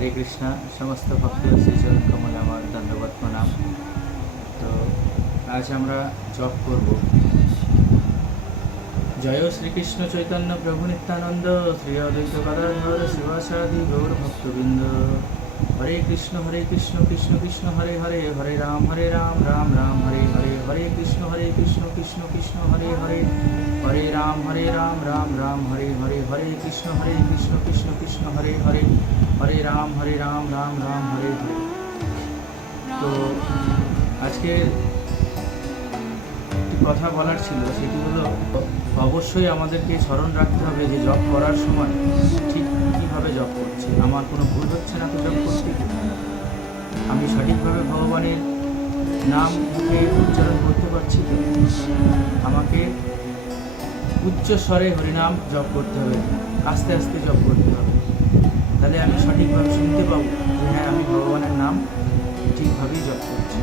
হরে কৃষ্ণ। সমস্ত ভক্ত শ্রীচরণ কমলে আমার দণ্ডবত প্রণাম। তো আজ আমরা জপ করব জয় শ্রীকৃষ্ণ চৈতন্য প্রভু নিত্যানন্দ শ্রী অদ্বৈত গদাধর শিবাসাদি গৌর ভক্তবৃন্দ। হরে কৃষ্ণ কৃষ্ণ কৃষ্ণ হরে হরে, হরে রাম রাম রাম হরে হরে, হরে কৃষ্ণ কৃষ্ণ কৃষ্ণ হরে হরে, হরে রাম রাম রাম হরে হরে, হরে কৃষ্ণ কৃষ্ণ কৃষ্ণ হরে হরে, হরে রাম রাম রাম হরে হরে। তো আজকে একটি কথা বলার ছিল, সেটি হলো অবশ্যই আমাদেরকে স্মরণ রাখতে হবে যে জপ করার সময় ঠিক কীভাবে জপ করছি। আমার কোনো ভুল হচ্ছে না তো জপ করতে, আমি সঠিকভাবে ভগবানের নাম মুখে উচ্চারণ করতে পারছি তো। আমাকে উচ্চ স্বরে হরিনাম জপ করতে হবে, আস্তে আস্তে জপ করতে হবে, তাহলে আমি সঠিকভাবে শুনতে পাবো যে হ্যাঁ আমি ভগবানের নাম ঠিকভাবেই জপ করছি।